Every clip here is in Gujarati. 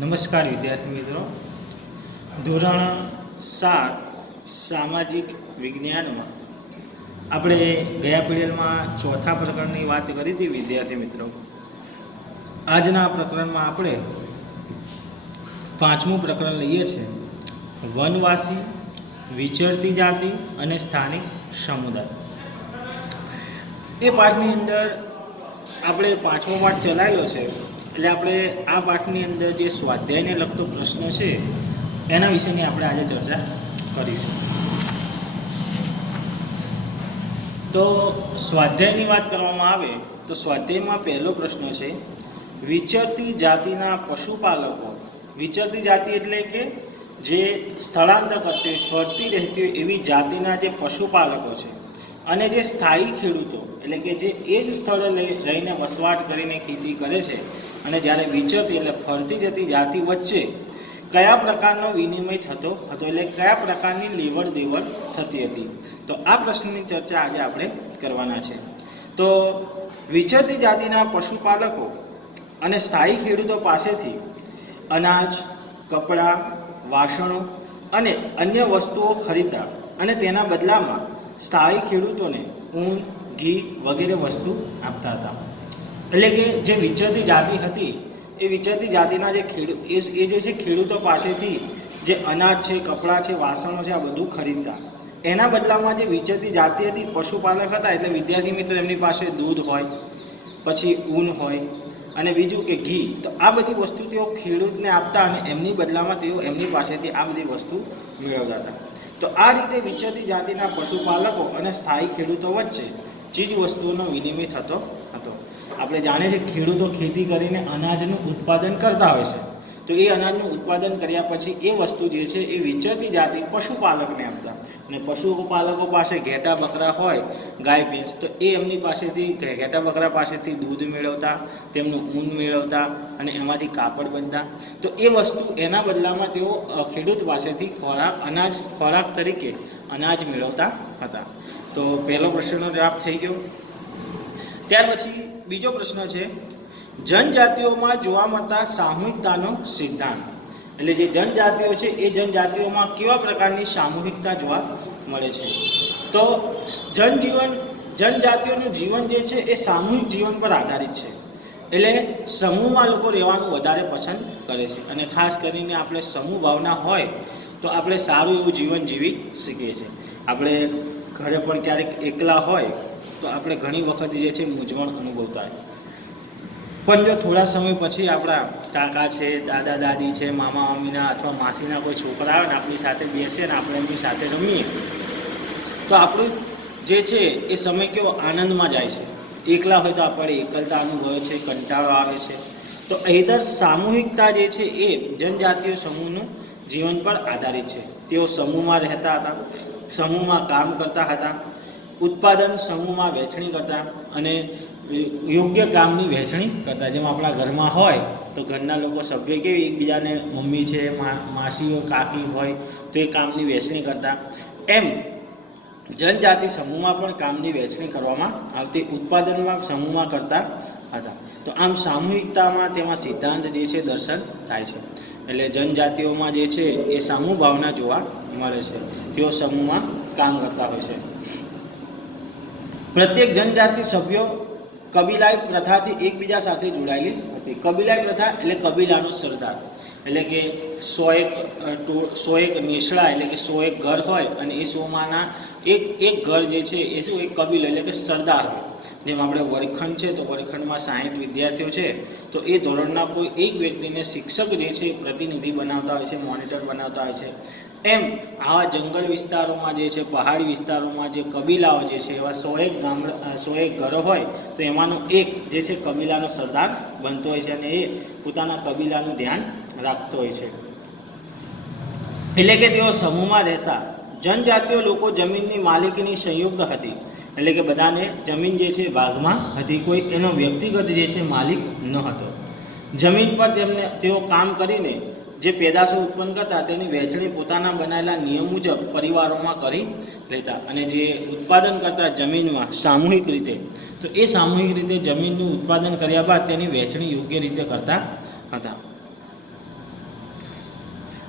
નમસ્કાર વિદ્યાર્થી મિત્રો, ધોરણ 7 સામાજિક વિજ્ઞાનમાં આપણે ગયા પીરિયડમાં ચોથા પ્રકરણની વાત કરી હતી. વિદ્યાર્થી મિત્રો, આજના પ્રકરણમાં આપણે પાંચમું પ્રકરણ લઈએ છીએ, વનવાસી, વિચરતી જાતિ અને સ્થાનિક સમુદાય. એ પાઠની અંદર આપણે પાંચમો પાઠ ચલાવેલો છે, એટલે આપણે આ પાઠની અંદર જે સ્વાધ્યાયને લગતો પ્રશ્ન છે એના વિશેની આપણે આજે ચર્ચા કરીશું. તો સ્વાધ્યાયની વાત કરવામાં આવે તો સ્વાધ્યાયમાં પહેલો પ્રશ્ન છે, વિચરતી જાતિના પશુપાલકો. વિચરતી જાતિ એટલે કે જે સ્થળાંતર કરતી ફરતી રહેતી હોય એવી જાતિના જે પશુપાલકો છે અને જે સ્થાયી ખેડૂતો એટલે કે જે એક સ્થળે રહીને વસવાટ કરીને ખેતી કરે છે અને જ્યારે વિચરતી એટલે ફરતી જતી જાતિ વચ્ચે કયા પ્રકારનો વિનિમય થતો હતો, એટલે કયા પ્રકારની લેવડ દેવડ થતી હતી. તો આ પ્રશ્નની ચર્ચા આજે આપણે કરવાના છે. તો વિચરતી જાતિના પશુપાલકો અને સ્થાયી ખેડૂતો પાસેથી અનાજ, કપડાં, વાસણો અને અન્ય વસ્તુઓ ખરીદતા અને તેના બદલામાં સ્થાયી ખેડૂતોને ઊન, ઘી વગેરે વસ્તુ આપતા હતા. એટલે કે જે વિચરતી જાતિ હતી એ વિચરતી જાતિના જે એ જે છે ખેડૂતો પાસેથી જે અનાજ છે, કપડાં છે, વાસણો છે, આ બધું ખરીદતા. એના બદલામાં જે વિચરતી જાતિ હતી પશુપાલક હતા, એટલે વિદ્યાર્થી મિત્રો એમની પાસે દૂધ હોય, પછી ઊન હોય અને બીજું કે ઘી. તો આ બધી વસ્તુ તેઓ ખેડૂતને આપતા અને એમની બદલામાં તેઓ એમની પાસેથી આ બધી વસ્તુ મેળવતા હતા. તો આ રીતે વિચરતી જાતિના પશુપાલકો અને સ્થાયી ખેડૂતો વચ્ચે ચીજ વસ્તુઓનો વિનિમય થતો હતો. આપણે જાણીએ છીએ ખેડૂતો ખેતી કરીને અનાજનું ઉત્પાદન કરતા હોય છે, તો એ અનાજનું ઉત્પાદન કર્યા પછી એ વસ્તુ જે છે એ વિચરતી જાતિ પશુપાલકને આપતા. અને પશુપાલકો પાસે ઘેટા બકરા હોય, ગાય ભેંસ, તો એ એમની પાસેથી ઘેટા બકરા પાસેથી દૂધ મેળવતા, તેમનું ઊન મેળવતા અને એમાંથી કાપડ બનતા. તો એ વસ્તુ એના બદલામાં તેઓ ખેડૂત પાસેથી ખોરાક તરીકે અનાજ મેળવતા હતા. તો પહેલો પ્રશ્નનો જવાબ થઈ ગયો. ત્યાર પછી બીજો પ્રશ્ન છે, જનજાતિઓમાં જોવા મળતા સામૂહિકતાનો સિદ્ધાંત. એટલે જે જનજાતિઓ છે એ જનજાતિઓમાં કેવા પ્રકારની સામૂહિકતા જોવા મળે છે. તો જનજાતિઓનું જીવન જે છે એ સામૂહિક જીવન પર આધારિત છે. એટલે સમૂહમાં લોકો રહેવાનું વધારે પસંદ કરે છે અને ખાસ કરીને આપણે સમૂહ ભાવના હોય તો આપણે સારું એવું જીવન જીવી શકીએ છીએ. આપણે ઘરે પણ ક્યારેક એકલા હોય તો આપણે ઘણી વખત જે છે મૂંઝવણ અનુભવતા હોય, પણ જો થોડા સમય પછી આપણા કાકા છે, દાદા દાદી છે, મામા મામીના અથવા માસીના કોઈ છોકરા આવે ને આપણી સાથે બેસે ને આપણે એમની સાથે રમીએ તો આપણું જે છે એ સમય કેવો આનંદમાં જાય છે. એકલા હોય તો આપણે એકલતા અનુભવે છે, કંટાળો આવે છે. તો અહીં સામૂહિકતા જે છે એ જનજાતીય સમૂહનું જીવન પર આધારિત છે. તેઓ સમૂહમાં રહેતા હતા, સમૂહમાં કામ કરતા હતા, ઉત્પાદન સમૂહમાં વહેંચણી કરતા અને યોગ્ય કામની વહેંચણી કરતા. જેમ આપણા ઘરમાં હોય તો ઘરના લોકો સભ્ય કેવી એકબીજાને મમ્મી છે, માસીઓ, કાકી હોય તો એ કામની વહેંચણી કરતા, એમ જનજાતિ સમૂહમાં પણ કામની વહેંચણી કરવામાં આવતી, ઉત્પાદનમાં સમૂહમાં કરતા હતા. તો આમ સામૂહિકતામાં તેમાં સિદ્ધાંત જે છે દર્શન થાય છે. એટલે જનજાતિઓમાં જે છે એ સમૂહ ભાવના જોવા મળે છે, તેઓ સમૂહમાં કામ કરતા હોય છે. પ્રત્યેક જનજાતિ સભ્યો કબીલાઈ પ્રથાથી એકબીજા સાથે જોડાયેલી હતી. કબીલાઈ પ્રથા એટલે કબીલાનો સરદાર, એટલે કે 100 નેસડા એટલે કે 100 ઘર હોય અને એ 100માંના એક ઘર જે છે એ શું, એક કબીલો એટલે કે સરદાર હોય. જેમ આપણે વર્ગખંડ છે તો વર્ગખંડમાં 60 વિદ્યાર્થીઓ છે તો એ ધોરણના કોઈ એક વ્યક્તિને શિક્ષક જે છે પ્રતિનિધિ બનાવતા હોય છે, મોનિટર બનાવતા હોય છે. એમ આવા જંગલ વિસ્તારોમાં જે છે, પહાડી વિસ્તારોમાં જે કબીલાઓ જે છે એવા 100 ઘરો હોય તો એમાંનો એક જે છે કબીલાનો સરદાર બનતો હોય છે અને એ પોતાના કબીલાનું ધ્યાન રાખતો હોય છે. એટલે કે તેઓ સમૂહમાં રહેતા. જનજાતિઓ લોકો જમીનની માલિકીની સંયુક્ત હતી, એટલે કે બધાને જમીન જે છે ભાગમાં હતી, કોઈ એનો વ્યક્તિગત જે છે માલિક ન હતો. જમીન પર તેઓ કામ કરીને જે પેદાશો ઉત્પન્ન કરતા તેની વહેંચણી પોતાના બનાવેલા નિયમ મુજબ પરિવારોમાં કરી લેતા અને જે ઉત્પાદન કરતા જમીનમાં સામૂહિક રીતે, તો એ સામૂહિક રીતે જમીનનું ઉત્પાદન કર્યા બાદ તેની વહેંચણી યોગ્ય રીતે કરતા હતા.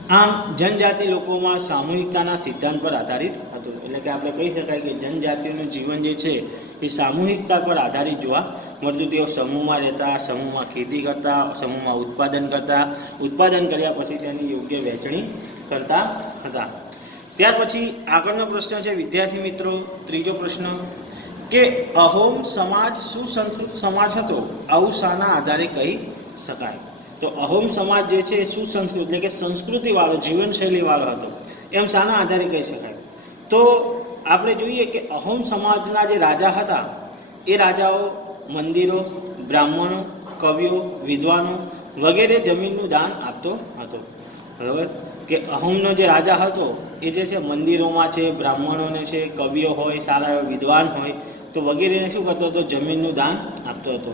આમ જનજાતિ લોકોમાં સામૂહિકતાના સિદ્ધાંત પર આધારિત હતું. એટલે કે આપણે કહી શકાય કે જનજાતિઓનું જીવન જે છે એ સામૂહિકતા પર આધારિત જોવા મળતું. તેઓ સમૂહમાં રહેતા, સમૂહમાં ખેતી કરતા, સમૂહમાં ઉત્પાદન કર્યા પછી તેની યોગ્ય વહેંચણી કરતા હતા. ત્યાર પછી આગળનો પ્રશ્ન છે વિદ્યાર્થી મિત્રો, ત્રીજો પ્રશ્ન કે અહોમ સમાજ સુસંસ્કૃત સમાજ હતો, આવું શાના આધારે કહી શકાય? તો અહોમ સમાજ જે છે એ સુસંસ્કૃત એટલે કે સંસ્કૃતિવાળો, જીવનશૈલીવાળો હતો, એમ શાના આધારે કહી શકાય? તો આપણે જોઈએ કે અહોમ સમાજના જે રાજા હતા એ રાજાઓ મંદિરો, બ્રાહ્મણો, કવિઓ, વિદ્વાનો વગેરે જમીનનું દાન આપતો હતો. બરાબર? કે અહોમનો જે રાજા હતો એ જે છે મંદિરોમાં છે, બ્રાહ્મણોને છે, કવિઓ હોય, સારા એવા વિદ્વાન હોય તો વગેરેને શું કરતો હતો? જમીનનું દાન આપતો હતો.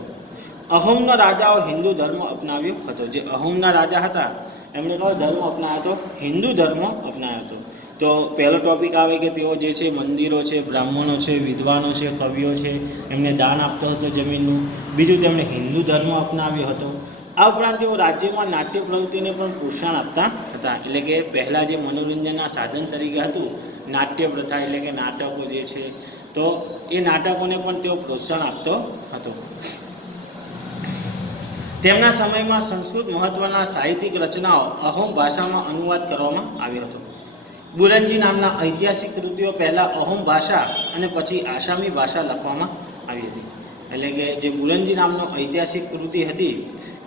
અહોમના રાજાઓ હિન્દુ ધર્મ અપનાવ્યો હતો. જે અહોમના રાજા હતા એમણે કયો ધર્મ અપનાવ્યો હતો? હિન્દુ ધર્મ અપનાવ્યો હતો. તો પહેલો ટોપિક આવે કે તેઓ જે છે મંદિરો છે, બ્રાહ્મણો છે, વિદ્વાનો છે, કવિઓ છે, એમને દાન આપતો હતો જમીનનું. બીજું, તેમણે હિન્દુ ધર્મ અપનાવ્યો હતો. આ ઉપરાંત તેઓ રાજ્યમાં નાટ્ય પ્રવૃત્તિને પણ પ્રોત્સાહન આપતા હતા. એટલે કે પહેલાં જે મનોરંજનના સાધન તરીકે હતું નાટ્ય પ્રથા, એટલે કે નાટકો જે છે, તો એ નાટકોને પણ તેઓ પ્રોત્સાહન આપતો હતો. તેમના સમયમાં સંસ્કૃત મહત્વના સાહિત્યિક રચનાઓ અહોમ ભાષામાં અનુવાદ કરવામાં આવ્યો હતો. બુરંજી નામના ઐતિહાસિક કૃતિઓ પહેલાં અહોમ ભાષા અને પછી આસામી ભાષા લખવામાં આવી હતી. એટલે કે જે બુરંજી નામનો ઐતિહાસિક કૃતિ હતી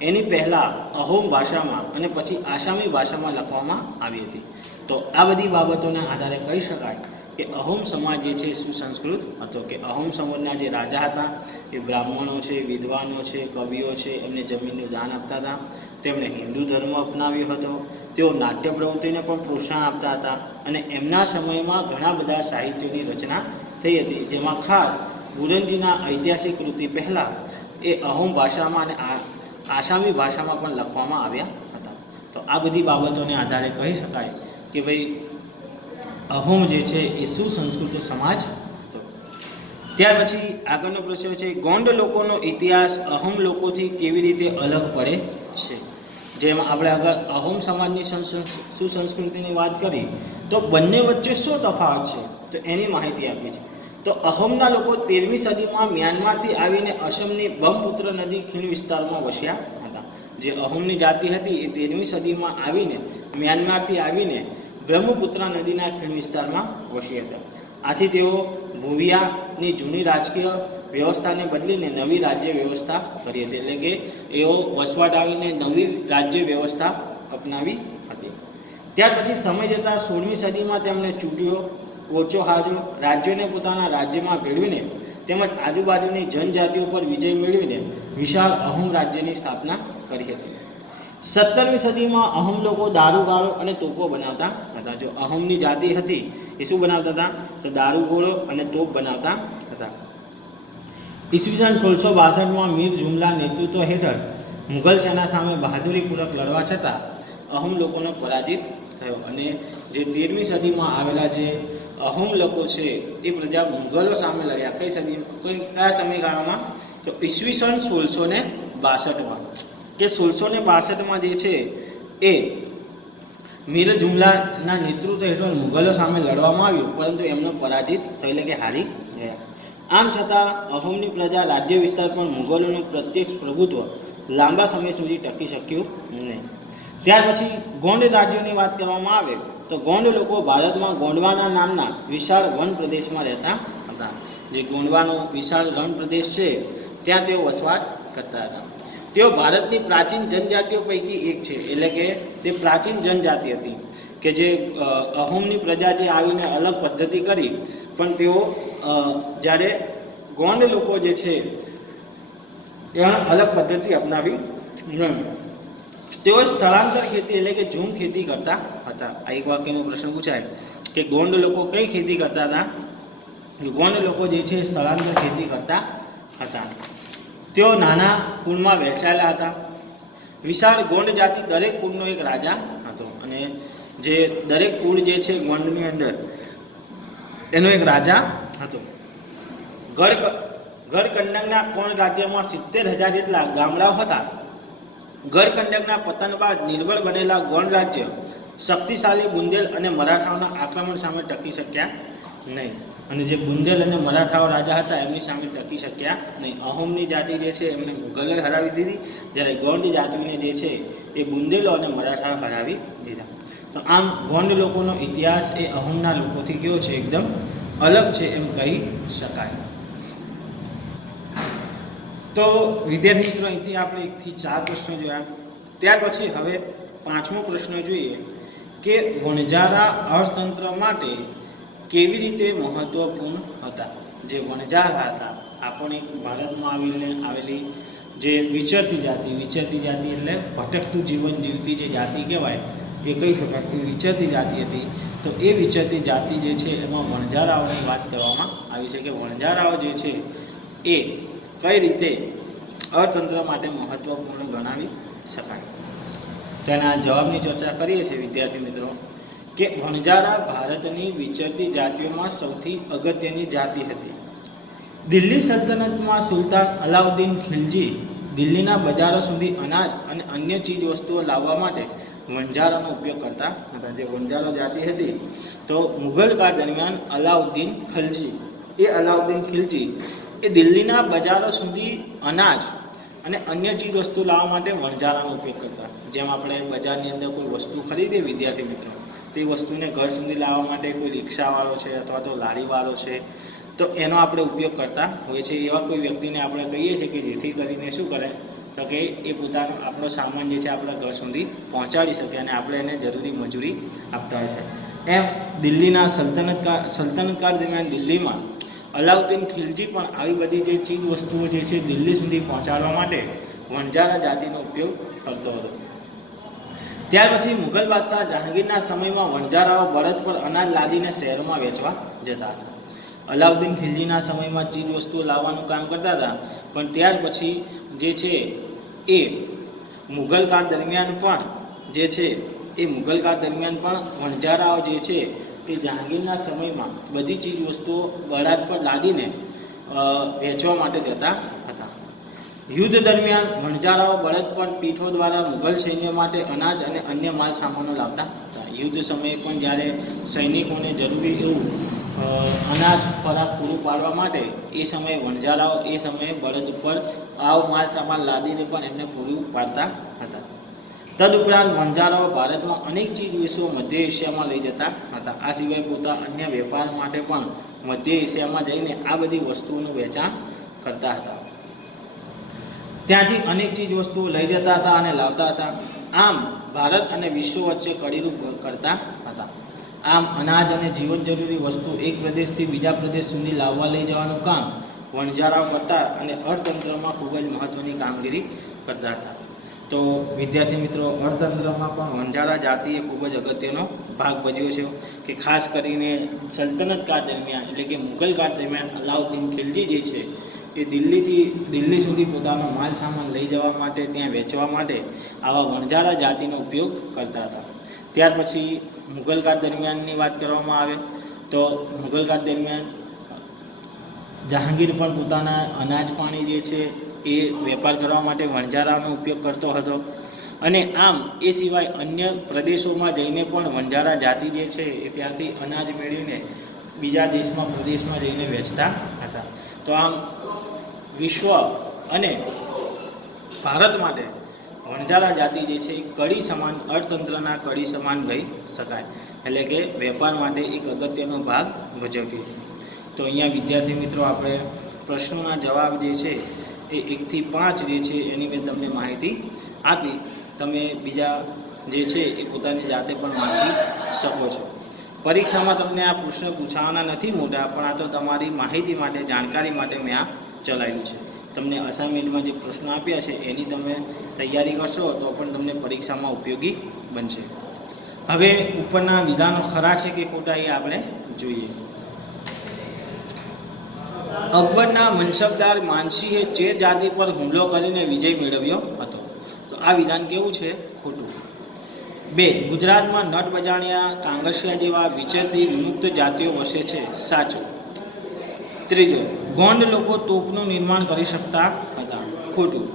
એની પહેલાં અહોમ ભાષામાં અને પછી આસામી ભાષામાં લખવામાં આવી હતી. તો આ બધી બાબતોના આધારે કહી શકાય કે અહોમ સમાજ જે છે સુસંસ્કૃત હતો. કે અહોમ સમાજના જે રાજા હતા એ બ્રાહ્મણો છે, વિદ્વાનો છે, કવિઓ છે, એમને જમીનનું દાન આપતા હતા. તેમણે હિન્દુ ધર્મ અપનાવ્યો હતો. તેઓ નાટ્ય પ્રવૃત્તિને પણ પ્રોત્સાહન આપતા હતા અને એમના સમયમાં ઘણા બધા સાહિત્યોની રચના થઈ હતી. જેમાં ખાસ બુરંજીના ઐતિહાસિક કૃતિ પહેલાં એ અહોમ ભાષામાં અને આસામી ભાષામાં પણ લખવામાં આવ્યા હતા. તો આ બધી બાબતોને આધારે કહી શકાય કે ભાઈ અહોમ જે છે એ સુસંસ્કૃત સમાજ હતો. ત્યાર પછી આગળનો પ્રશ્ન છે ગોંડ લોકોનો ઇતિહાસ અહોમ લોકોથી કેવી રીતે અલગ પડે છે? જેમાં આપણે આગળ અહોમ સમાજની સુસંસ્કૃતિની વાત કરી તો બંને વચ્ચે શું તફાવત છે તો એની માહિતી આપી છે. તો અહોમના લોકો 13મી સદીમાં મ્યાનમારથી આવીને અસમની બ્રહ્મપુત્ર નદી ખીણ વિસ્તારમાં વસ્યા હતા. જે અહોમની જાતિ હતી એ 13મી સદીમાં આવીને મ્યાનમારથી આવીને બ્રહ્મપુત્ર નદીના ખીણ વિસ્તારમાં વસી હતા. આથી તેઓ ભુવિયાની જૂની રાજકીય વ્યવસ્થાને બદલીને નવી રાજ્ય વ્યવસ્થા કરી હતી. એટલે કે એઓ વસવાટ આવીને નવી રાજ્ય વ્યવસ્થા અપનાવી હતી. ત્યાર પછી સમય જતાં 16મી સદીમાં તેમણે ચૂંટ્યો, કોચો હાજો રાજ્યોને પોતાના રાજ્યમાં ભેળવીને તેમજ આજુબાજુની જનજાતિઓ પર વિજય મેળવીને વિશાળ અહોમ રાજ્યની સ્થાપના કરી હતી. 17મી સદીમાં અહોમ લોકો દારૂગાળો અને તોપો બનાવતા હતા. જો અહોમની જાતિ હતી એ શું બનાવતા હતા? તો દારૂગોળો અને તોપ બનાવતા હતા. ઈસવીસન 1662માં મીર જુમલા નેતૃત્વ હેઠળ મુઘલ સેના સામે બહાદુરીપૂર્વક લડવા છતાં અહોમ લોકોનો પરાજિત થયો અને જે 13મી સદીમાં આવેલા જે અહોમ લોકો છે એ પ્રજા મુઘલો સામે લડ્યા. કયા સમયગાળામાં? તો ઈસવીસન 1662માં કે 1662માં જે છે એ મીર જુમલાના નેતૃત્વ હેઠળ મુઘલો સામે લડવામાં આવ્યું, પરંતુ એમનો પરાજિત થયો, એટલે કે હારી ગયા. આમ છતાં અહોમની પ્રજા રાજ્ય વિસ્તાર પર મુઘલોનું પ્રત્યક્ષ પ્રભુત્વ લાંબા સમય સુધી ટકી શક્યું નહીં. ત્યાર પછી ગોંડ રાજ્યોની વાત કરવામાં આવે તો ગોંડ લોકો ભારતમાં ગોંડવાના નામના વિશાળ વન પ્રદેશમાં રહેતા હતા. જે ગોંડવાનો વિશાળ રણ પ્રદેશ છે ત્યાં તેઓ વસવાટ કરતા હતા. તેઓ ભારતની પ્રાચીન જનજાતિઓ પૈકી એક છે. એટલે કે તે પ્રાચીન જનજાતિ હતી કે જે અહોમની પ્રજા જે આવીને અલગ પદ્ધતિ કરી, પણ તેઓ જ્યારે ગોંડ લોકો જે છે એણે અલગ પદ્ધતિ અપનાવી નહીં. તેઓ સ્થળાંતર ખેતી એટલે કે ઝૂમ ખેતી કરતા હતા. આ એક વાક્યનો પ્રશ્ન પૂછાય કે ગોંડ લોકો કઈ ખેતી કરતા હતા? ગોંડ લોકો જે છે સ્થળાંતર ખેતી કરતા હતા. તેઓ નાના કુળમાં વહેંચાયેલા હતા. વિશાળ ગોંડ જાતિ દરેક કુળનો એક રાજા હતો અને જે દરેક કુળ જે છે ગોંડની અંદર એનો એક રાજા હતો. ગઢકંડકના કોણ રાજ્યમાં 70,000 જેટલા ગામડાઓ હતા. ગઢકંડકના પતન બાદ નિર્બળ બનેલા ગોંડ રાજ્ય શક્તિશાળી બુંદેલ અને મરાઠાઓના આક્રમણ સામે ટકી શક્યા નહીં. અને જે બુંદેલ અને મરાઠાઓ રાજા હતા એમની સામે ટકી શક્યા નહીં. અહોમની જાતિ જે છે એમને મુઘલોએ હરાવી દીધી, જ્યારે ગોંડ જાતિને જે છે એ બુંદેલો અને મરાઠાઓ હરાવી દીધા. તો આમ ગોંડ લોકોનો ઇતિહાસ એ અહોમના લોકોથી કેવો છે, એકદમ અલગ છે એમ કહી શકાય. તો વિદ્યાર્થી મિત્રો, અહીંથી આપણે 1 થી 4 પ્રશ્નો જોયા. ત્યાર પછી હવે 5મો પ્રશ્ન જોઈએ કે વણજારા અર્થતંત્ર માટે કેવી રીતે મહત્વપૂર્ણ હતા. જે વણજારા હતા, આપણે ભારતમાં આવેલી જે વિચરતી જાતિ એટલે ભટકતું જીવન જીવતી જે જાતિ કહેવાય એ કહી શકાય કે વિચરતી જાતિ હતી. તો એ વિચરતી જાતિ જે છે એમાં વણજારાઓની વાત કરવામાં આવી છે કે વણજારાઓ જે છે એ કઈ રીતે અર્થતંત્ર માટે મહત્વપૂર્ણ ગણાવી શકાય. તો એના જવાબની ચર્ચા કરીએ છીએ વિદ્યાર્થી મિત્રો કે વણજારા ભારતની વિચરતી જાતિઓમાં સૌથી અગત્યની જાતિ હતી. દિલ્હી સલ્તનતમાં સુલતાન અલાઉદ્દીન ખિલજી દિલ્હીના બજારો સુધી અનાજ અને અન્ય ચીજ વસ્તુઓ લાવવા માટે વણજારાનો ઉપયોગ કરતા હતા. જે વણજારો જાતિ હતી તો મુઘલ કાળ દરમિયાન અલાઉદ્દીન ખિલજી એ દિલ્હીના બજારો સુધી અનાજ અને અન્ય ચીજ વસ્તુ લાવવા માટે વણજારાનો ઉપયોગ કરતા. જેમ આપણે બજારની અંદર કોઈ વસ્તુ ખરીદીએ વિદ્યાર્થી મિત્રો, તો એ વસ્તુને ઘર સુધી લાવવા માટે કોઈ રિક્ષાવાળો છે અથવા તો લારીવાળો છે તો એનો આપણે ઉપયોગ કરતા હોઈએ છીએ. એવા કોઈ વ્યક્તિને આપણે કહીએ છીએ કે જેથી કરીને શું કરે તો કે એ પોતાનો આપણો સામાન જે છે આપણા ઘર સુધી પહોંચાડી શકે અને આપણે એને જરૂરી મજૂરી આપતા હોય છે. એમ દિલ્હીના સલ્તનતકાળ દરમિયાન દિલ્હીમાં અલાઉદ્દીન ખિલજી પણ આવી બધી જે ચીજ વસ્તુઓ જે છે દિલ્હી સુધી પહોંચાડવા માટે વણજારા જાતિનો ઉપયોગ કરતો હતો. ત્યાર પછી મુઘલ બાદશાહ જહાંગીરના સમયમાં વણજારાઓ બળદ પર અનાજ લાદીને શહેરોમાં વેચવા જતા હતા. અલાઉદ્દીન ખિલજીના સમયમાં ચીજ વસ્તુઓ લાવવાનું કામ કરતા હતા, પણ ત્યાર પછી જે છે એ મુઘલ કાળ દરમિયાન પણ વણજારાઓ જે છે એ જહાંગીરના સમયમાં બધી ચીજ વસ્તુઓ બળદ પર લાદીને વેચવા માટે જતા હતા. યુદ્ધ દરમિયાન વણજારાઓ બળદ પર પીઠો દ્વારા મુઘલ સૈન્ય માટે અનાજ અને અન્ય માલ સામાનો લાવતા હતા. યુદ્ધ સમયે પણ જ્યારે સૈનિકોને જરૂરી એવું અનાજ ખોરાક પૂરું પાડવા માટે એ સમયે વણજારાઓ બળદ ઉપર આવો માલ સામાન લાદીને પણ એમને પૂરું પાડતા હતા. તદુપરાંત વણજારાઓ ભારતમાં અનેક ચીજ વસ્તુઓ મધ્ય એશિયામાં લઈ જતા હતા. આ સિવાય પોતા અન્ય વેપાર માટે પણ મધ્ય એશિયામાં જઈને આ બધી વસ્તુઓનું વેચાણ કરતા હતા. ત્યાંથી અનેક ચીજ વસ્તુઓ લઈ જતા હતા અને લાવતા હતા. આમ ભારત અને વિશ્વ વચ્ચે કડીરૂપ કરતા હતા. આમ અનાજ અને જીવન જરૂરી વસ્તુ એક પ્રદેશથી બીજા પ્રદેશ સુધી લાવવા લઈ જવાનું કામ વણજારાઓ કરતા અને અર્થતંત્રમાં ખૂબ જ મહત્ત્વની કામગીરી કરતા હતા. તો વિદ્યાર્થી મિત્રો, અર્થતંત્રમાં પણ વણજારા જાતિએ ખૂબ જ અગત્યનો ભાગ ભજવ્યો છે કે ખાસ કરીને સલ્તનત કાળ દરમિયાન એટલે કે મુઘલ કાળ દરમિયાન અલાઉદ્દીન ખિલજી જે છે એ દિલ્હી સુધી પોતાનો માલ સામાન લઈ જવા માટે, ત્યાં વેચવા માટે આવા વણજારા જાતિનો ઉપયોગ કરતા હતા. ત્યાર પછી મુઘલ કાળ દરમિયાનની વાત કરવામાં આવે તો મુઘલ કાળ દરમિયાન જહાંગીર પણ પોતાના અનાજ પાણી જે છે એ વેપાર કરવા માટે વણજારાનો ઉપયોગ કરતો હતો. અને આમ એ સિવાય અન્ય પ્રદેશોમાં જઈને પણ વણજારા જાતિ જે છે એ ત્યાંથી અનાજ મેળવીને બીજા પ્રદેશમાં જઈને વેચતા હતા. તો આમ વિશ્વ અને ભારત માટે વણજારા જાતિ જે છે એ કડી સમાન, અર્થતંત્રના કડી સમાન કહી શકાય. એટલે કે વેપાર માટે એક અગત્યનો ભાગ ભજવતી હતી. તો અહીંયા વિદ્યાર્થી મિત્રો, આપણે પ્રશ્નોના જવાબ જે છે એ 1 થી 5 જે છે એની મેં તમને માહિતી આપી. તમે બીજા જે છે એ પોતાની જાતે પણ વાંચી શકો છો. પરીક્ષામાં તમને આ પ્રશ્ન પૂછાવાના નથી મોટા, પણ આ તો તમારી માહિતી માટે, જાણકારી માટે મેં આ ચલાવ્યું છે. તમને અસાઇનમેન્ટમાં જે પ્રશ્નો આપ્યા છે એની તમે તૈયારી કરશો તો પણ તમને પરીક્ષામાં ઉપયોગી બનશે. હવે ઉપરના વિધાનો ખરા છે કે ખોટા એ આપણે જોઈએ. અકબરના મનસબદાર માનસિંહે ચેર જાતિ પર હુમલો કરીને વિજય મેળવ્યો હતો. તો આ વિધાન કેવું છે? ખોટું. 2. ગુજરાતમાં નટ બજાણિયા, કાંગસિયા જેવા વિચરતી વિમુક્ત જાતિઓ વસે છે. સાચું. 3. ગોંડ લોકો તોપનું નિર્માણ કરી શકતા હતા. ખોટું.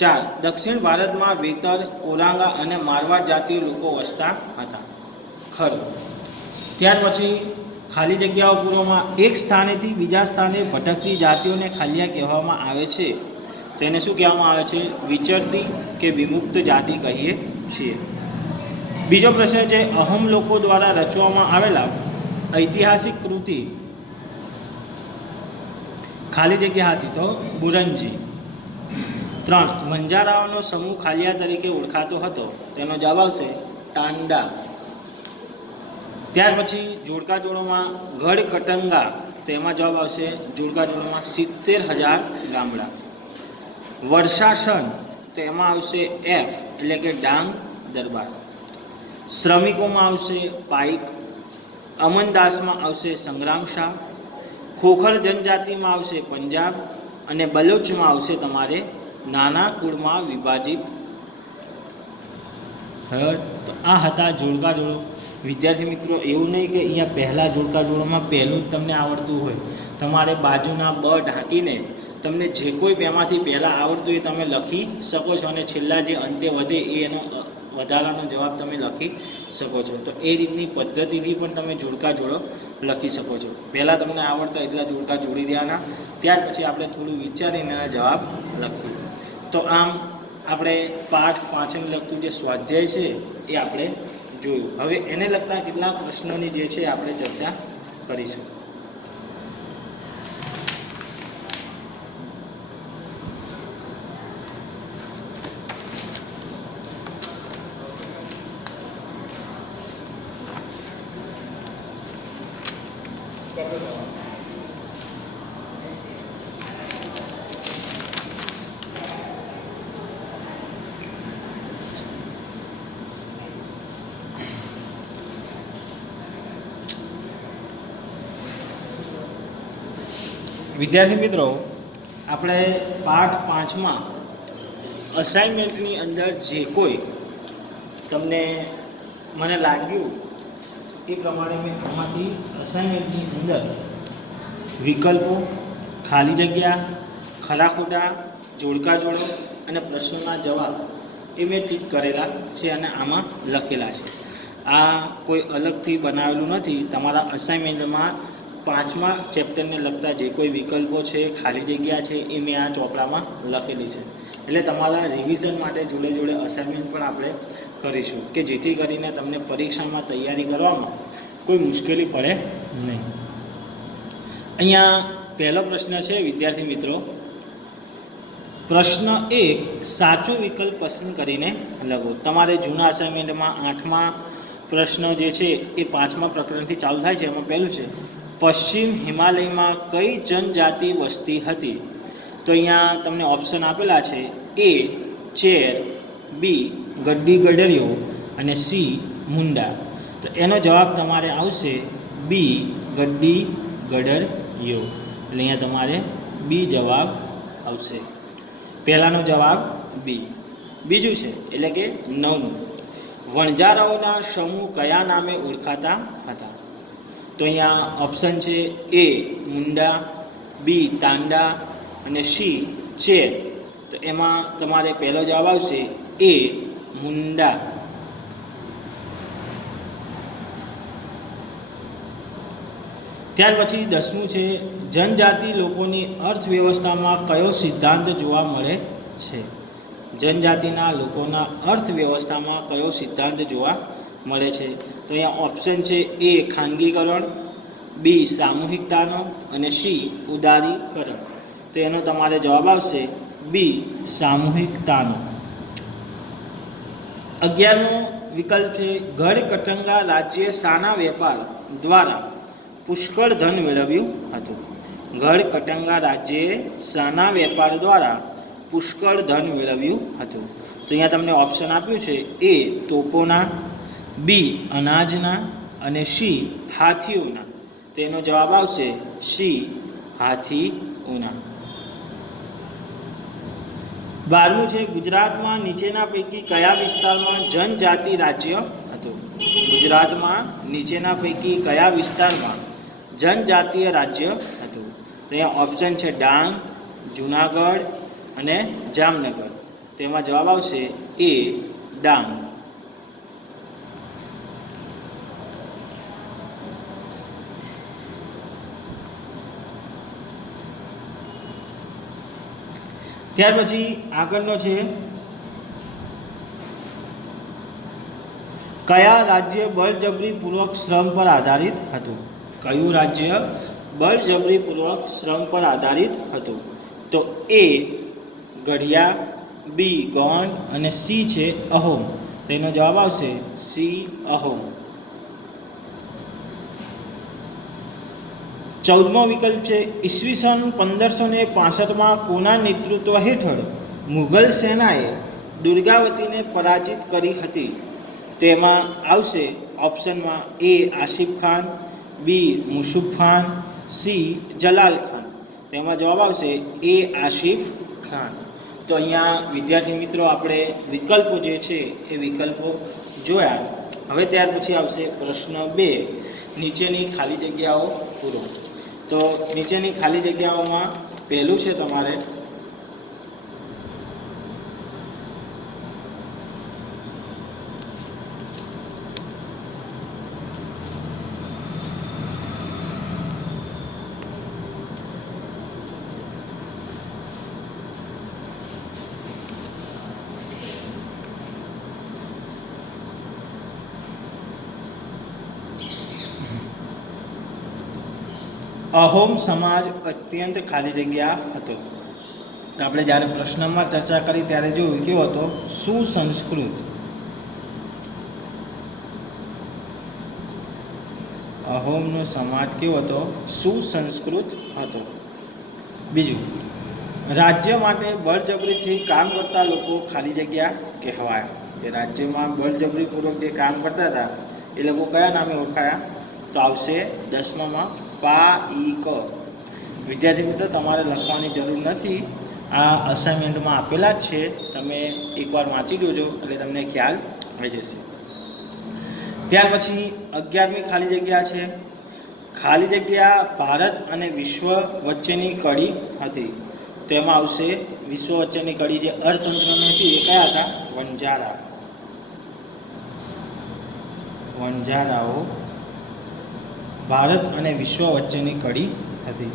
4. દક્ષિણ ભારતમાં વેતર, કોરાંગા અને મારવાડ જાતિય લોકો વસતા હતા. ખરું. ત્યાર પછી ખાલી જગ્યાઓ પૂર્વમાં એક સ્થાનેથી બીજા સ્થાને ભટકતી જાતિઓને ખાલિયા કહેવામાં આવે છે. તો એને શું કહેવામાં આવે છે? વિચરતી કે વિમુક્ત જાતિ કહીએ છીએ. બીજો પ્રશ્ન છે, અહમ લોકો દ્વારા રચવામાં આવેલા ઐતિહાસિક કૃતિ ખાલી જગ્યા હતી. તો બુરંજી. 3. વંજારાઓનો સમૂહ ખાલિયા તરીકે ઓળખાતો હતો. તેનો જવાબ આવશે તાંડા. ત્યાર પછી જોડકા જોડોમાં ગઢ કટંગા, તેમાં જવાબ આવશે જોડકા જોડોમાં 70,000 ગામડા. વર્ષાસન, તેમાં આવશે એફ એટલે કે ડાંગ દરબાર. શ્રમિકોમાં આવશે પાઈક. અમનદાસમાં આવશે સંગ્રામ શાહ. ખોખર જનજાતિમાં આવશે પંજાબ. અને બલોચમાં આવશે તમારે નાના કુળમાં વિભાજિત. તો આ હતા જોડકા જોડો. વિદ્યાર્થી મિત્રો, એવું નહીં કે અહીંયા પહેલાં જોડકા જોડોમાં પહેલું જ તમને આવડતું હોય. તમારે બાજુના બ ઢાંકીને તમને જે કોઈ બેમાંથી પહેલાં આવડતું એ તમે લખી શકો છો અને છેલ્લા જે અંતે વધે એ એનો વધારાનો જવાબ તમે લખી શકો છો. તો એ રીતની પદ્ધતિથી પણ તમે જોડકા જોડો લખી શકો છો. પહેલાં તમને આવડતા એટલા જોડકા જોડી દેવાના, ત્યાર પછી આપણે થોડું વિચારીને એના જવાબ લખીએ. તો આમ આપણે પાઠ 5ને લગતું જે સ્વાધ્યાય છે એ આપણે જોયું. હવે એને લગતા કેટલાક પ્રશ્નોની જે છે આપણે ચર્ચા કરીશું. વિદ્યાર્થી મિત્રો, આપણે પાઠ 5માં અસાઇનમેન્ટની અંદર જે કોઈ તમને મને લાગ્યું એ પ્રમાણે મેં આમાંથી અસાઇનમેન્ટની અંદર વિકલ્પો, ખાલી જગ્યા, ખરા ખોટા, જોડકા જોડો અને પ્રશ્નોના જવાબ એ મેં ટીક કરેલા છે અને આમાં લખેલા છે. આ કોઈ અલગથી બનાવેલું નથી. તમારા અસાઇનમેન્ટમાં 5મા ચેપ્ટરને લગતા જે કોઈ વિકલ્પો છે, ખાલી જગ્યા છે, એ મેં આ ચોપડામાં લખેલી છે. એટલે તમારા રિવિઝન માટે જોડે જોડે અસાઇનમેન્ટ પણ આપણે કરીશું કે જેથી કરીને તમને પરીક્ષામાં તૈયારી કરવામાં કોઈ મુશ્કેલી પડે નહીં. અહીંયા પહેલો પ્રશ્ન છે વિદ્યાર્થી મિત્રો, પ્રશ્ન 1 સાચો વિકલ્પ પસંદ કરીને લખો. તમારે જૂના અસાઇનમેન્ટમાં 8મા પ્રશ્ન જે છે એ 5મા પ્રકરણથી ચાલુ થાય છે. એમાં પહેલું છે, પશ્ચિમ હિમાલયમાં કઈ જનજાતિ વસતી હતી? તો અહીંયા તમને ઓપ્શન આપેલા છે, એ ચેર, બી ગડ્ડી ગડરિયો અને સી મુંડા. તો એનો જવાબ તમારે આવશે બી ગડ્ડી ગડરિયો. એટલે અહીંયા તમારે બી જવાબ આવશે. પહેલાંનો જવાબ બી. બીજું છે એટલે કે 9મું, વણજારાઓના સમૂહ કયા નામે ઓળખાતા હતા? તો અહીંયા ઓપ્શન છે, એ મુંડા, બી તાંડા અને સી ચેર. તો એમાં તમારે પહેલો જવાબ આવશે એ મુંડા. ત્યાર પછી 10મું છે, જનજાતિ લોકોની અર્થવ્યવસ્થામાં કયો સિદ્ધાંત જોવા મળે છે? જનજાતિના લોકોના અર્થવ્યવસ્થામાં કયો સિદ્ધાંત જોવા મળે છે? તો અહીંયા ઓપ્શન છે, એ ખાનગીકરણ, બી સામૂહિકતાનો અને સી ઉદારીકરણ. તો એનો તમારે જવાબ આવશે બી સામૂહિકતાનો. 11મો વિકલ્પ છે, ગઢ કટંગા રાજ્ય શાના વેપાર દ્વારા પુષ્કળ ધન મેળવ્યું હતું? ગઢ કટંગા રાજ્યે શાના વેપાર દ્વારા પુષ્કળ ધન મેળવ્યું હતું? તો અહીંયા તમને ઓપ્શન આપ્યું છે, એ તોપોના, બી અનાજના અને સી હાથીઓના. તેનો જવાબ આવશે સી હાથીઓના. 12મું છે, ગુજરાતમાં નીચેના પૈકી કયા વિસ્તારમાં જનજાતિ રાજ્ય હતું? ગુજરાતમાં નીચેના પૈકી કયા વિસ્તારમાં જનજાતીય રાજ્ય હતું? તો અહીંયા ઓપ્શન છે ડાંગ, જુનાગઢ અને જામનગર. તો એમાં જવાબ આવશે એ ડાંગ. ત્યાર પછી આગળનો છે કયા રાજ્ય બળજબરીપૂર્વક શ્રમ પર આધારિત હતું? કયું રાજ્ય બળજબરીપૂર્વક શ્રમ પર આધારિત હતું? તો એ ગઢિયા, બી ગોંડ અને સી છે અહોમ. તેનો જવાબ આવશે સી અહોમ. 14મો વિકલ્પ છે ઈસવીસન 1565માં કોના નેતૃત્વ હેઠળ મુઘલ સેનાએ દુર્ગાવતીને પરાજિત કરી હતી? તેમાં આવશે ઓપ્શનમાં એ આસિફ ખાન, બી મુસુફ ખાન, સી જલાલ ખાન. તેમાં જવાબ આવશે એ આસિફ ખાન. તો અહીંયા વિદ્યાર્થી મિત્રો આપણે વિકલ્પો જે છે એ વિકલ્પો જોયા. હવે ત્યાર પછી આવશે પ્રશ્ન 2, નીચેની ખાલી જગ્યાઓ પૂરો. તો નીચેની ખાલી જગ્યાઓમાં પહેલું છે તમારે અહોમ સમાજ અત્યંત ખાલી જગ્યા હતો. આપણે જ્યારે પ્રશ્નમાં ચર્ચા કરી ત્યારે જોયું કેવો હતો? સુસંસ્કૃત. અહોમનો સમાજ કેવો હતો? સુસંસ્કૃત હતો. બીજું, રાજ્ય માટે બળજબરીથી કામ કરતા લોકો ખાલી જગ્યા કહેવાયા. કે રાજ્યમાં બળજબરીપૂર્વક જે કામ કરતા હતા એ લોકો કયા નામે ઓળખાયા? તો આવશે 10મામાં પાઈક. વિદ્યાર્થી મિત્રો તમારે લખવાની જરૂર નથી, આ અસાઇનમેન્ટમાં આપેલા જ છે, તમે એકવાર વાંચી જોજો એટલે તમને ખ્યાલ આવી જશે. ત્યાર પછી 11મી ખાલી જગ્યા છે ખાલી જગ્યા ભારત અને વિશ્વ વચ્ચેની કડી હતી. તેમાં આવશે વિશ્વ વચ્ચેની કડી જે અર્થતંત્રની હતી એ કયા હતા? વણજારા. વણજારાઓ ભારત અને વિશ્વ વચ્ચેની કડી હતી.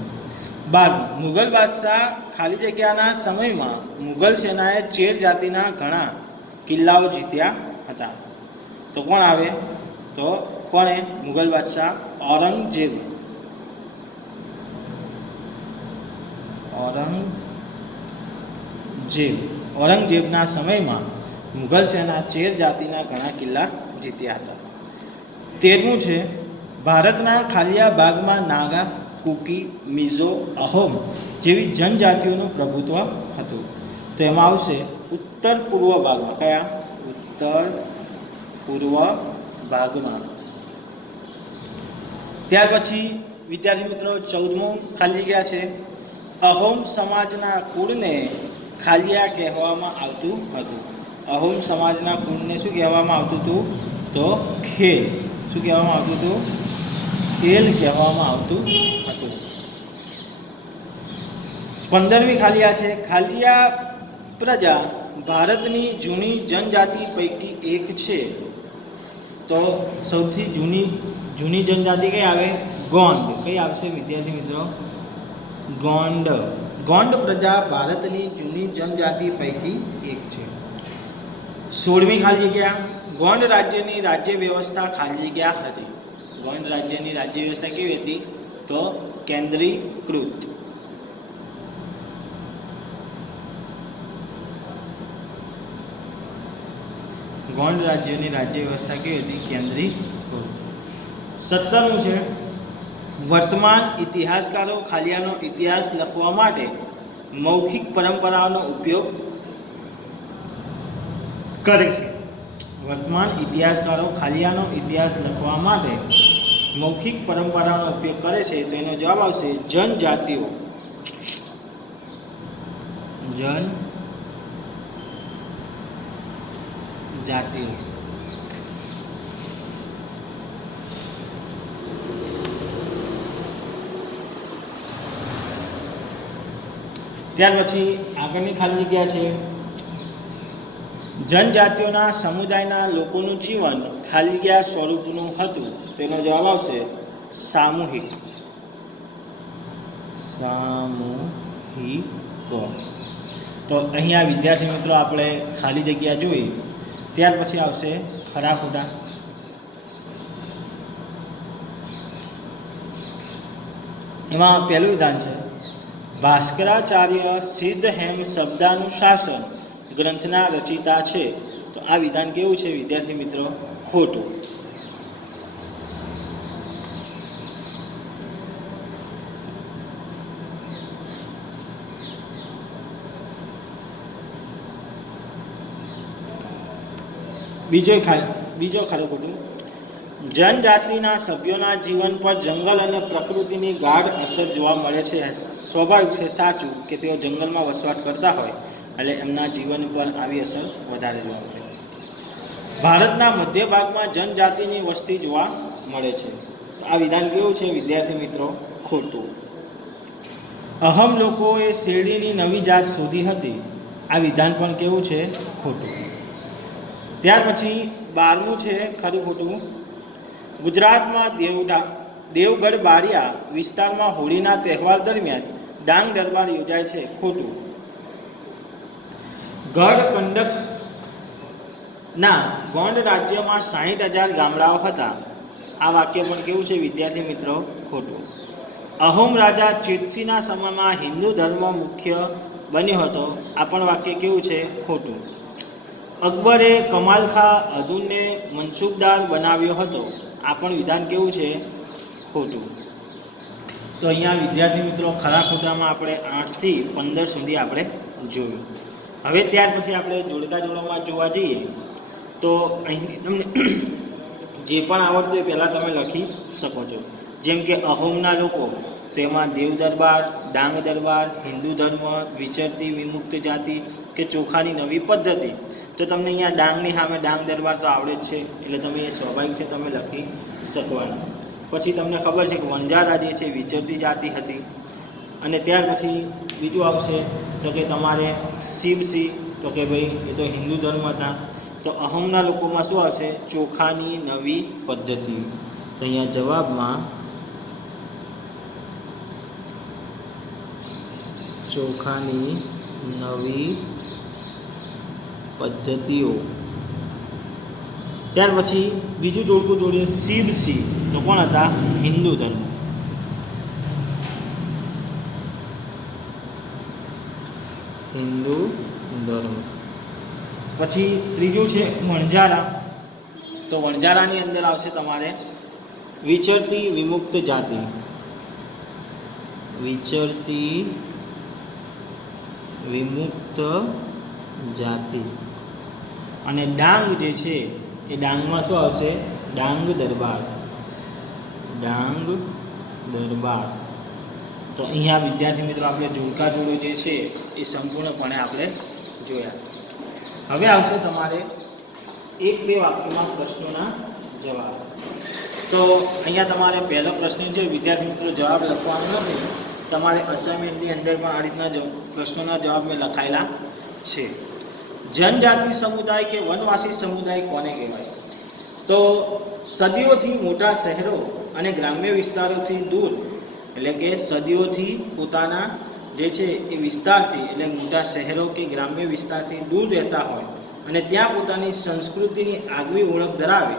12, મુગલ બાદશાહ ખાલી જગ્યાના સમયમાં મુગલ સેનાએ ચેર જાતિના ઘણા કિલ્લાઓ જીત્યા હતા. તો કોણ આવે? તો કોણે? મુગલ બાદશાહ ઔરંગઝેબ. ઔરંગઝેબના સમયમાં મુગલ સેના ચેર જાતિના ઘણા કિલ્લા જીત્યા હતા. 13મું છે ભારતના ખાલિયા ભાગમાં નાગા, કુકી, મિઝો, અહોમ જેવી જનજાતિઓનું પ્રભુત્વ હતું. તો એમાં આવશે ઉત્તર પૂર્વ ભાગમાં. કયા? ઉત્તર પૂર્વ ભાગમાં. ત્યાર પછી વિદ્યાર્થી મિત્રો 14મું ખાલી જગ્યા છે અહોમ સમાજના કુળને ખાલિયા કહેવામાં આવતું હતું. અહોમ સમાજના કુળને શું કહેવામાં આવતું હતું? તો ખેલ. શું કહેવામાં આવતું હતું? ખેલ કહેવામાં આવતું હતું. 15મી ખાલિયા છે ખાલિયા પ્રજા ભારતની જૂની જનજાતિ પૈકી એક છે. તો સૌથી જૂની જનજાતિ કઈ આવે? ગોંડ. કઈ આવશે વિદ્યાર્થી મિત્રો? ગોંડ. ગોંડ પ્રજા ભારતની જૂની જનજાતિ પૈકી એક છે. 16મી ખાલી જગ્યા ગોંડ રાજ્યની રાજ્ય વ્યવસ્થા ખાલી જગ્યા હતી. ગોંડ રાજ્યની રાજ્ય વ્યવસ્થા કેવી હતી? તો કેન્દ્રીકૃત. ગોંડ રાજ્યની રાજ્ય વ્યવસ્થા કેવી હતી? કેન્દ્રીકૃત. 17મું છે વર્તમાન ઇતિહાસકારો ખાલિયાનો ઇતિહાસ લખવા માટે મૌખિક પરંપરાઓનો ઉપયોગ કરે છે. વર્તમાન ઇતિહાસકારો ખાલિયાનો ઇતિહાસ લખવા માટે મૌખિક પરંપરાનો ઉપયોગ કરે છે. તો એનો જવાબ આવશે જનજાતિઓ. જનજાતિઓ. ત્યાર પછી આગળની ખાલી જગ્યા છે જનજાતિઓના સમુદાયના લોકોનું જીવન ખાલીગ્યા સ્વરૂપનું હતું. તેનો જવાબ આવશે સામૂહિક. સામૂહિક. તો અહીંયા વિદ્યાર્થી મિત્રો આપણે ખાલી જગ્યા જોઈ. ત્યાર પછી આવશે ખરા ખોટા. એમાં પહેલું વિધાન છે ભાસ્કરાચાર્ય સિદ્ધ હેમ શબ્દાનુશાસન ગ્રંથના રચિતા છે. તો આ વિધાન કેવું છે વિદ્યાર્થી મિત્રો? ખોટું. બીજો ખરું ખોટું. જનજાતિના સભ્યોના જીવન પર જંગલ અને પ્રકૃતિની ગાઢ અસર જોવા મળે છે. સ્વાભાવિક છે, સાચું કે તેઓ જંગલમાં વસવાટ કરતા હોય એટલે એમના જીવન પર આવી અસર વધારે જોવા મળે. ભારતના મધ્ય ભાગમાં જનજાતિની વસ્તી જોવા મળે છે. આ વિધાન કેવું છે વિદ્યાર્થી મિત્રો? ખોટું. અહમ લોકોએ શેરડીની નવી જાત શોધી હતી. આ વિધાન પણ કેવું છે? ખોટું. ત્યાર પછી 12મું છે ખરું ખોટું. ગુજરાતમાં દેવગઢ બારિયા વિસ્તારમાં હોળીના તહેવાર દરમિયાન ડાંગ દરબાર યોજાય છે. ખોટું. ગઢ કંડકના ગોંડ રાજ્યમાં 60,000 ગામડાઓ હતા. આ વાક્ય પણ કેવું છે વિદ્યાર્થી મિત્રો? ખોટું. અહોમ રાજા ચેતસીના સમયમાં હિન્દુ ધર્મ મુખ્ય બન્યો હતો. આ પણ વાક્ય કેવું છે? ખોટું. અકબરે કમાલ ખા અધૂનને મનસુબદાર બનાવ્યો હતો. આ પણ વિધાન કેવું છે? ખોટું. તો અહીંયા વિદ્યાર્થી મિત્રો ખરા ખોટામાં આપણે 8 થી 15 સુધી આપણે જોયું. હવે ત્યાર પછી આપણે જોડકા જોડવામાં જોવા જઈએ તો અહીં તમને જે પણ આવડતું હોય પહેલાં તમે લખી શકો છો. જેમ કે અહોમના લોકો, તેમાં દેવ દરબાર, ડાંગ દરબાર, હિન્દુ ધર્મ, વિચરતી વિમુક્ત જાતિ કે ચોખાની નવી પદ્ધતિ. તો તમને અહીંયા ડાંગની સામે ડાંગ દરબાર તો આવડે જ છે એટલે તમે એ સ્વાભાવિક છે, તમે લખી શકવાના. પછી તમને ખબર છે કે વણજારા જે છે વિચરતી જાતિ હતી. અને ત્યાર પછી બીજું આવશે તો કે તમારે શિવસી, તો કે ભાઈ એ તો હિન્દુ ધર્મ હતા. તો અહોમના લોકોમાં શું આવશે? ચોખાની નવી પદ્ધતિ. તો અહીંયા જવાબમાં ચોખાની નવી પદ્ધતિઓ. ત્યાર પછી બીજું જોડકું જોડીએ શિવસી. તો કોણ હતા? હિન્દુ ધર્મ. હિન્દુ ધર્મ. પછી ત્રીજું છે વણજારા. તો વણજારાની અંદર આવશે તમારે વિચરતી વિમુક્ત જાતિ. વિચરતી વિમુક્ત જાતિ. અને ડાંગ જે છે એ ડાંગમાં શું આવશે? ડાંગ દરબાર. ડાંગ દરબાર. તો અહીંયા વિદ્યાર્થી મિત્રો આપણે જોડકા જોડો જે છે એ સંપૂર્ણપણે આપણે જોયા. હવે આવશે તમારે 1-2 વાક્યમાં પ્રશ્નોના જવાબ. તો અહીંયા તમારે પહેલો પ્રશ્ન છે વિદ્યાર્થી મિત્રો જવાબ લખવાનો નથી. તમારે અસાઇનમેન્ટની અંદર પણ આ રીતના પ્રશ્નોના જવાબ મેં લખાયેલા છે. જનજાતિ સમુદાય કે વનવાસી સમુદાય કોને કહેવાય? તો સદીઓથી મોટા શહેરો અને ગ્રામ્ય વિસ્તારોથી દૂર, એટલે કે સદીઓથી પોતાના જે છે એ વિસ્તારથી, એટલે મોટા શહેરો કે ગ્રામ્ય વિસ્તારથી દૂર રહેતા હોય અને ત્યાં પોતાની સંસ્કૃતિની આગવી ઓળખ ધરાવે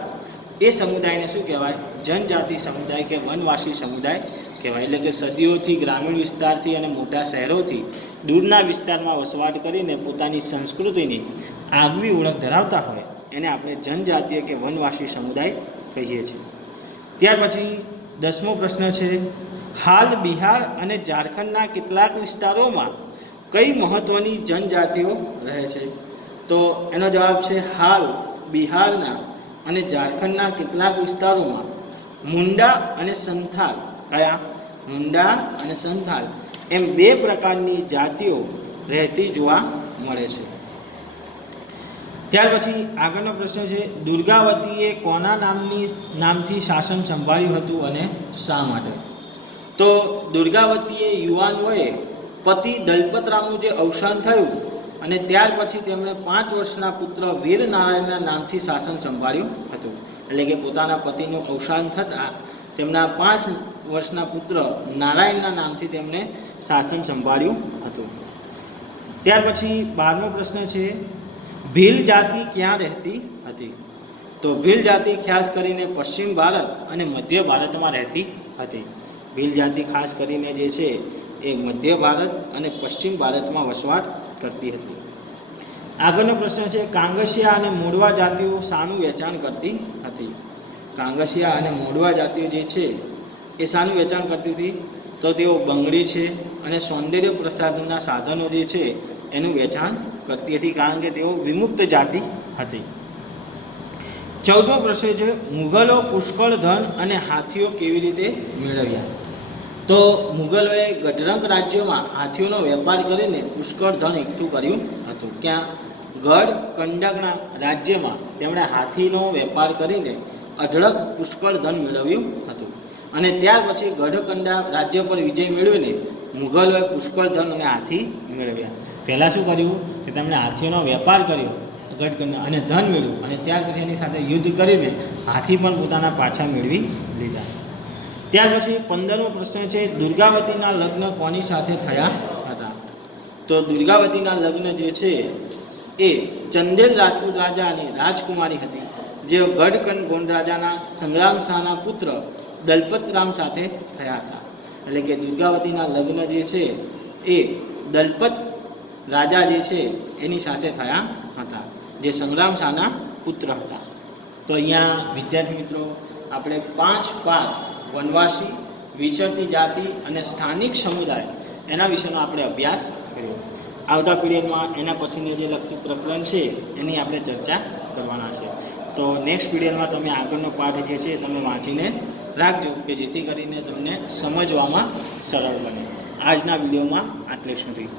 એ સમુદાયને શું કહેવાય? જનજાતિ સમુદાય કે વનવાસી સમુદાય કહેવાય. એટલે કે સદીઓથી ગ્રામીણ વિસ્તારથી અને મોટા શહેરોથી દૂરના વિસ્તારમાં વસવાટ કરીને પોતાની સંસ્કૃતિની આગવી ઓળખ ધરાવતા હોય એને આપણે જનજાતીય કે વનવાસી સમુદાય કહીએ છીએ. ત્યાર પછી 10મો પ્રશ્ન છે હાલ બિહાર અને ઝારખંડના કેટલાક વિસ્તારોમાં કઈ મહત્ત્વની જનજાતિઓ રહે છે? તો એનો જવાબ છે હાલ બિહારના અને ઝારખંડના કેટલાક વિસ્તારોમાં મુંડા અને સંથાલ. કયા? મુંડા અને સંથાલ એમ 2 પ્રકારની જાતિઓ રહેતી જોવા મળે છે. ત્યાર પછી આગળનો પ્રશ્ન છે દુર્ગાવતીએ કોના નામથી શાસન સંભાળ્યું હતું અને શા માટે? તો દુર્ગાવતીએ યુવાન વયે પતિ દલપતરામનું જે અવસાન થયું અને ત્યાર પછી તેમણે 5 વર્ષના પુત્ર વીર નારાયણના નામથી શાસન સંભાળ્યું હતું. એટલે કે પોતાના પતિનું અવસાન થતાં તેમના 5 વર્ષના પુત્ર નારાયણના નામથી તેમણે શાસન સંભાળ્યું હતું. ત્યાર પછી 12મો પ્રશ્ન છે, ભીલ જાતિ ક્યાં રહેતી હતી? તો ભીલ જાતિ ખાસ કરીને પશ્ચિમ ભારત અને મધ્ય ભારતમાં રહેતી હતી. ભીલ જાતિ ખાસ કરીને જે છે એ મધ્ય ભારત અને પશ્ચિમ ભારતમાં વસવાટ કરતી હતી. આગળનો પ્રશ્ન છે, કાંગસિયા અને મોડવા જાતિઓ શાનું વેચાણ કરતી હતી? કાંગસિયા અને મોડવા જાતિઓ જે છે એ શાનું વેચાણ કરતી હતી? તો તેઓ બંગડી છે અને સૌંદર્ય પ્રસાધનના સાધનો જે છે એનું વેચાણ કરતી હતી, કારણ કે તેઓ વિમુક્ત જાતિ હતી. 14મો પ્રશ્ન છે, મુગલો પુષ્કળ ધન અને હાથીઓ કેવી રીતે મેળવ્યા? તો મુગલોએ ગઢરંગ રાજ્યોમાં હાથીઓનો વેપાર કરીને પુષ્કળ ધન એકઠું કર્યું હતું. ક્યાં? ગઢ કંડકના રાજ્યમાં તેમણે હાથીનો વેપાર કરીને અઢળક પુષ્કળ ધન મેળવ્યું હતું. અને ત્યાર પછી ગઢકંડા રાજ્ય પર વિજય મેળવીને મુગલોએ પુષ્કળ ધન અને હાથી મેળવ્યા. પહેલાં શું કર્યું કે તેમણે હાથીઓનો વેપાર કર્યો ગઢકંડા અને ધન મેળવ્યું, અને ત્યાર પછી એની સાથે યુદ્ધ કરીને હાથી પણ પોતાના પાછા મેળવી લીધા. ત્યાર પછી 15મો પ્રશ્ન છે, દુર્ગાવતીના લગ્ન કોની સાથે થયા હતા? તો દુર્ગાવતીના લગ્ન જે છે એ ચંદેલ રાજપૂત રાજા અને રાજકુમારી હતી, જે ગઢકંડ ગોંડ રાજાના સંગ્રામ શાહના પુત્ર દલપતરામ સાથે થયા હતા. એટલે કે દુર્ગાવતીના લગ્ન જે છે એ દલપત રાજા જે છે એની સાથે થયા હતા, જે સંગ્રામ શાહના પુત્ર હતા. તો અહીંયા વિદ્યાર્થી મિત્રો આપણે 5 પાઠ વનવાસી, વિચરતી જાતિ અને સ્થાનિક સમુદાય એના વિશેનો આપણે અભ્યાસ કર્યો. આવતા પીરિયડમાં એના પછીનું જે લગતું પ્રકરણ છે એની આપણે ચર્ચા કરવાના છે. તો નેક્સ્ટ પીરિયડમાં તમે આગળનો પાઠ જે છે તમે વાંચીને રાખજો, કે જેથી કરીને તમને સમજવામાં સરળ બને. આજના વિડીયોમાં આટલે સુધી.